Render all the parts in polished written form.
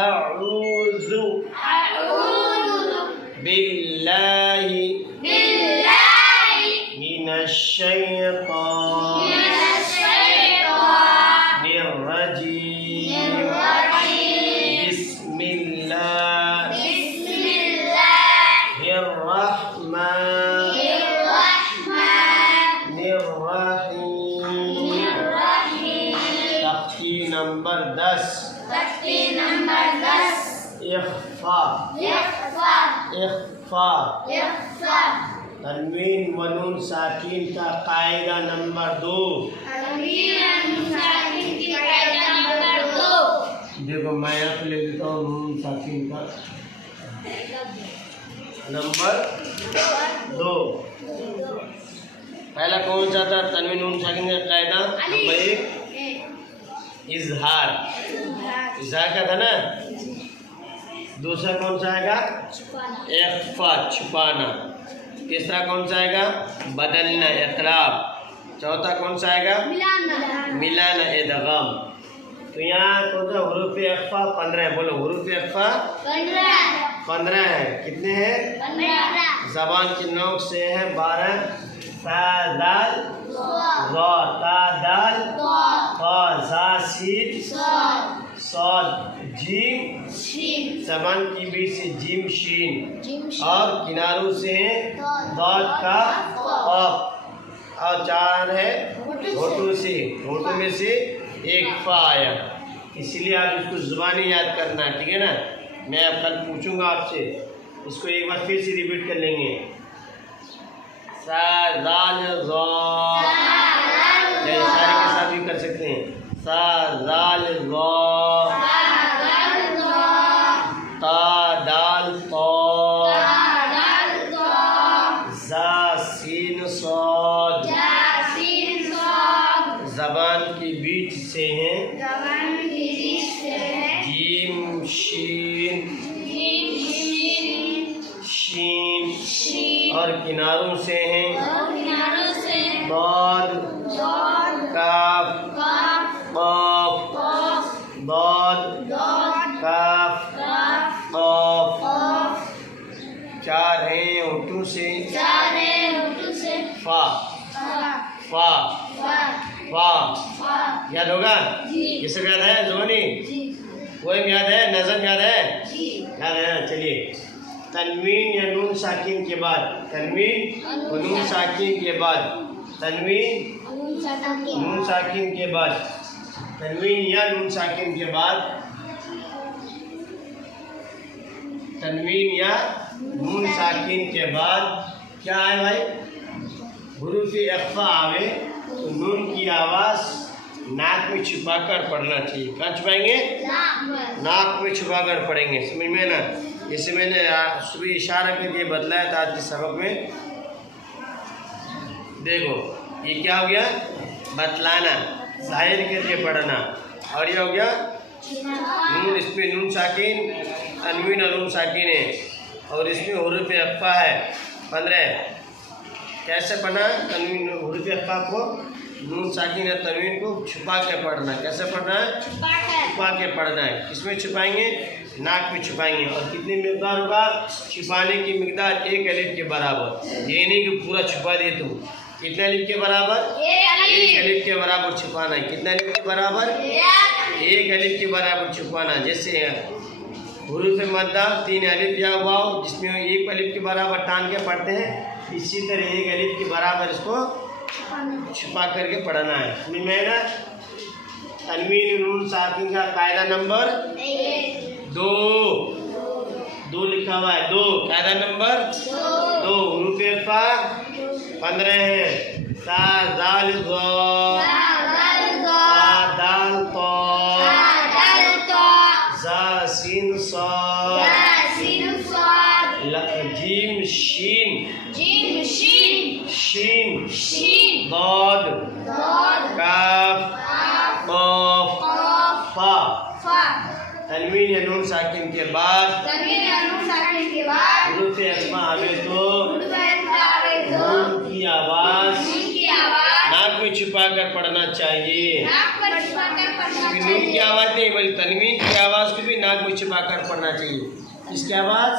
अऊज़ु बिल्लाहि मिनश शैतानिर रजीम बिस्मिल्लाहिर रहमानिर रहीम। तख्ती नंबर 10 इख्फा। तन्वीन व नून साकिन का कायदा नंबर 2। देखो मैं यहाँ पे ले लेता हूँ नून साकिन का नंबर 2। पहला कौन सा था? तन्वीन नून साकिन का कायदा नंबर 1 इजहार। इजहार का था ना। दूसरा कौन सा आएगा? इख्फा, छुपाना। तीसरा कौन सा आएगा? बदलना, इतराब। चौथा कौन सा आएगा? मिलाना, इदगाम। तो यहाँ कौन सा हुरूफ इख्फा 15 है। बोलो हुरूफ इख्फा 15 है। कितने हैं? 15। ज़बान की नोक से है 12। ता दाल ज़ा, ता दाल ता, ज़ा सीन सॉद, जीम ज़बान की बीच से जीम शीन, और किनारों से दाद का क़ाफ, और 4 है होठों से। होठों में से एक फा आया, इसलिए आप इसको ज़ुबानी याद करना, ठीक है ना। मैं अब कल पूछूंगा आपसे, इसको एक बार फिर से रिपीट कर लेंगे। सा दाल ज़ा, इशारे के साथ भी कर सकते हैं। सा दाल ज़ा, ता दाल ता, ज़ा सीन सॉद, ज़बान के बीच से हैं जीम शीन और किनारों से हैं दाद काफ क़ाफ, दाद काफ क़ाफ। 4 हैं होठों से फा फा फा। याद होगा? ये सब याद है ज़ुबानी? पोएम याद है? नज़म याद है? याद है ना। चलिए, तन्वीन या नून साकिन के बाद, तन्वीन व नून साकिन के बाद, तन्वीन नून साकिन के बाद, तन्वीन या नून साकिन के बाद, तन्वीन या नून साकिन के बाद क्या है भाई? हुरूफ इख्फा आवे तो नून की आवाज़ नाक में छुपाकर पढ़ना चाहिए। कहाँ छुपाएंगे? नाक में छुपाकर पढ़ेंगे। समझ में ना? जैसे मैंने सुबह इशारा करके बतलाया था आज के सबक में। देखो ये क्या हो गया? बतलाना, जाहिर करके पढ़ना। और ये हो गया नून, इसमें नून साकिन, तन्वीन और नून साकिन है, और इसमें हुरूफ इख्फा है 15। कैसे पढ़ना है? तन्वीन हुरूफ इख्फा को, नून साकिन या तन्वीन को छुपा के पढ़ना है। कैसे पढ़ना है? छुपा के पढ़ना है। किसमें छुपाएंगे? नाक में छुपाएंगे। और कितनी मिकदार होगा? छुपाने की मिकदार 1 अलिफ के बराबर। ये नहीं कि पूरा छुपा दे तुम। कितने अलिफ के बराबर? 1 अलिफ के बराबर छुपाना है। कितने अलिफ के बराबर? 1 अलिफ के बराबर छुपाना। जैसे हुरूफ मद्दा 3 अलिफ या वाव, जिसमें 1 अलिफ के बराबर टान के पढ़ते हैं, इसी तरह 1 अलिफ के बराबर इसको छुपा करके पढ़ना है। समझ में ना? तन्वीन नून साकिन का कायदा नंबर 2 लिखा हुआ है। 2 कायदा नंबर 2। हुरूफ इख्फा 15 है। ता दाल ज़ा, ता दाल ता, ज़ा सीन सॉद, जीम शीन दाद काफ क़ाफ फा। तन्वीन या नून साकिन के बाद हुरूफ इख्फा आवे तो नून की आवाज़ नाक में छुपा कर पढ़ना चाहिए। नून की आवाज़ नहीं बल्कि तनवीन की आवाज़ को भी नाक में छिपा कर पढ़ना चाहिए। किसकी आवाज़?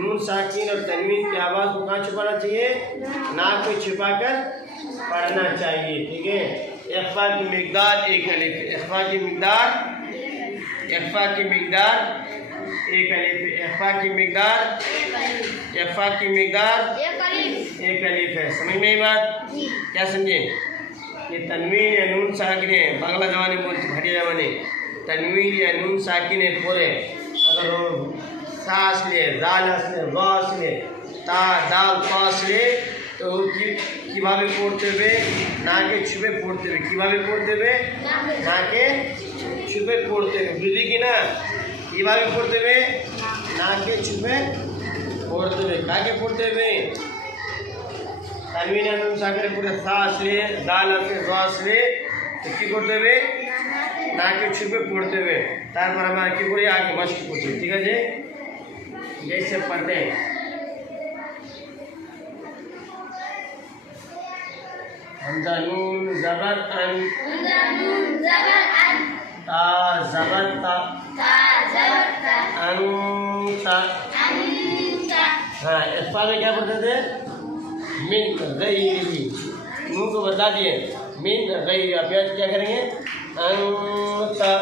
नून साकिन और तनवीन की आवाज़ को कहाँ छुपाना चाहिए? नाक में छिपा कर पढ़ना चाहिए। ठीक है। इख्फा की मिकदार एक अलिफ, इख्फा की मिकदार, इख्फा की मिकदार एक अलिफ, इख्फा की मिकदार, इख्फा की मिकदार एक अलिफ है। समझ में आई बात? क्या समझे? ये तनवीन या नून साकिन है, बांग्ला जमाने बोलते भटिया जमाने, तनवीन या नून साकिन है पूरे। अगर वो सास ले, दाल ले, वास ले, ता दाल पास ले तो কিভাবে পড়তে হবে? নাকে ছুপে পড়তে হবে। কিভাবে পড়তে হবে? নাকে ছুপে পড়তে হবে। বুঝলি কি না? কিভাবে পড়তে হবে? নাকে ছুপে পড়তে হবে। কাকে পড়তে হবে? তানবিন নুন সাকিনের পরে সা আসলে, দাল আসলে, র আসলে তো কী করতে হবে? নাকে ছুপে পড়তে হবে। তারপর আমরা কী করি? আগে মাস্ক করছি। ঠিক আছে? जैसे पढ़ते हैं हमजा नून ज़बर अन, ता ज़बर ता, अंता। हाँ, इस्फा में क्या पढ़ते थे? मिन गैरी, नून को बता दिए मिन गैरी। अब क्या करेंगे? अंता,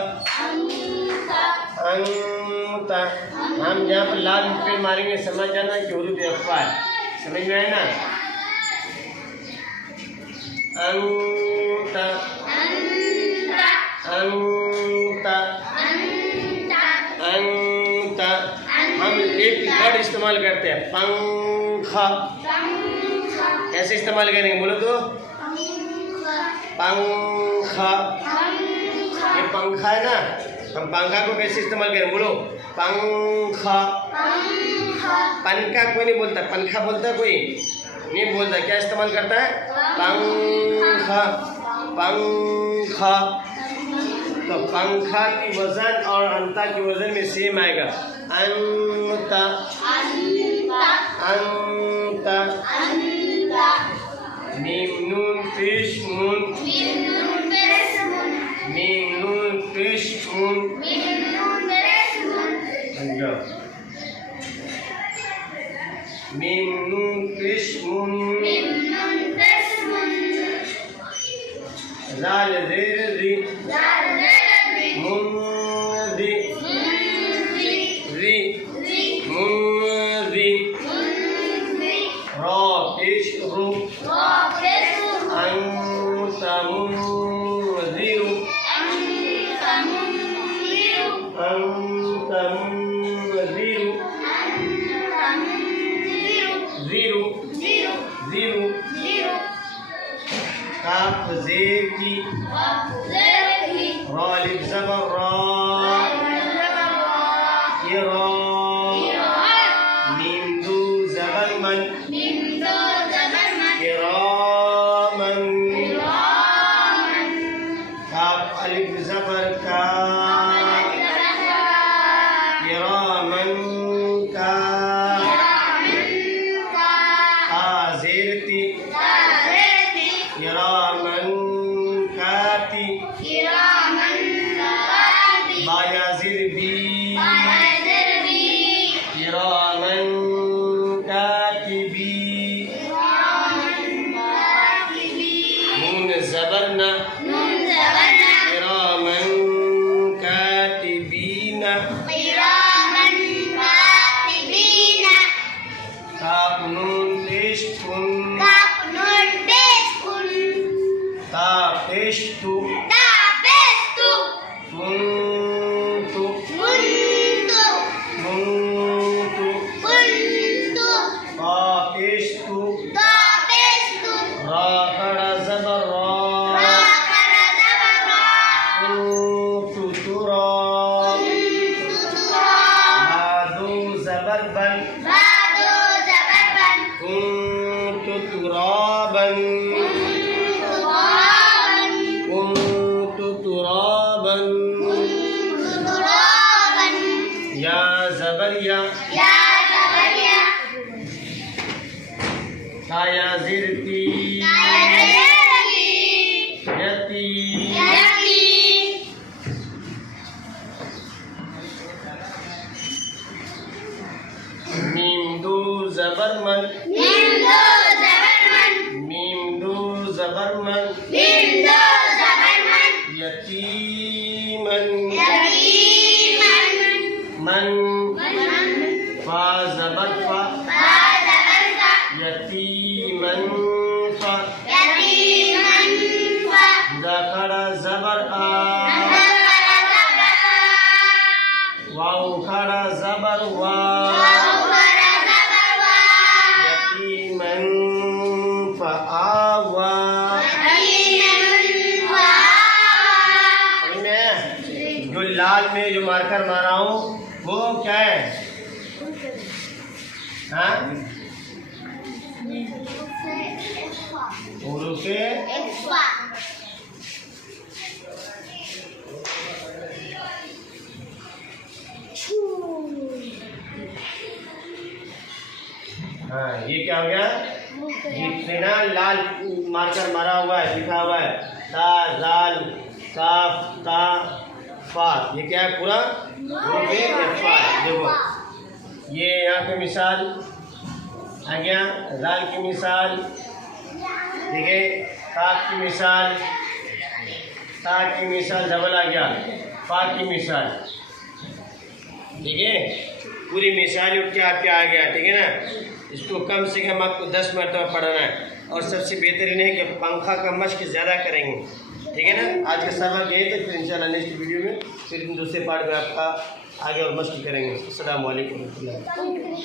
अंता। हम जहाँ पर लाल पे मारेंगे समझ जाना कि हुरूफ इख्फा है। समझ में आए ना? अंता, अंता, अंता। हम एक वर्ड इस्तेमाल करते हैं, पंखा। कैसे इस्तेमाल करेंगे बोलो तो? पंखा। ये पंखा है ना, हम पंखा को कैसे इस्तेमाल करें बोलो? पंखा। पंखा कोई नहीं बोलता, पंखा बोलता कोई नहीं बोलता। क्या इस्तेमाल करता है? पंखा, पंखा। तो पंखा की वजन और अंता की वजन में सेम आएगा। अंता, अंता। मीम नून पेश नून, मीम नून पेश नून। मीम नून पेश नून, जाल ज़ेर ज़ी, मुंज़ी, ज़ी मुंज़ी। रा पेश रू, अंता मुंज़िरु, अंता मुंज़िरु। Zero, zero. काफ ज़ेर की, रा अलिफ ज़बर रा, ये रा। मीम दू ज़बर मन, किरामन। काफ अलिफ ज़बर का, किरामन का। हा ज़ेर ती, किरामन काती। बाया ज़िर बी, किरामन कातिबी। नून ज़बर ना, किरामन कातिबीना। काफ नून पेश कुन, ता पेश तु, कुन्तु, कुन्तु। ता पेश तु, रा खड़ा ज़बर रा, कुन्तु तुरा। बादू ज़बर बन, कुन्तु तुराबन, कुन्तु तुराबन। या ज़बर या, ता या ज़िर ती, यती। जबर मन, मीम दो जबर मन, मीम दो जबर मन, मीम दो जबर मन, यतीमन, यतीमन, मन, मन, फा जबर फा, फा जबर फा, यतीमन फा, यतीमन फा, ज़करा जबर आ, ज़करा जबर आ, वाव खड़ा जबर वा, वाव खड़ा जबर वा, यतीमन फआवा। यतीमन फा। समझ में आया? जो लाल में जो मार्कर मारा हूँ वो क्या है? हाँ, हुरूफ़े इख्फा। हाँ, ये क्या हो गया? जितने ना लाल मार्कर मारा हुआ है, लिखा हुआ है ता लाल काफ ता फा, ये क्या है? पूरा हुरूफ़े इख्फा है। देखो ये यहाँ पे मिसाल आ गया, लाल की मिसाल, देखिए काफ की मिसाल, ता की मिसाल डबल आ गया, फा की मिसाल, ठीक है? पूरी मिसाल उठ के आपके आ गया, ठीक है ना? इसको कम से कम आपको 10 मरतबा पढ़ना है और सबसे बेहतरीन है कि पंखा का मश्क ज़्यादा करेंगे, ठीक है ना? आज का सबक यही तो फिर इंशाल्लाह नेक्स्ट वीडियो में फिर दूसरे पार्ट में आपका आगे और मश्क करेंगे। अस्सलाम वालेकुम।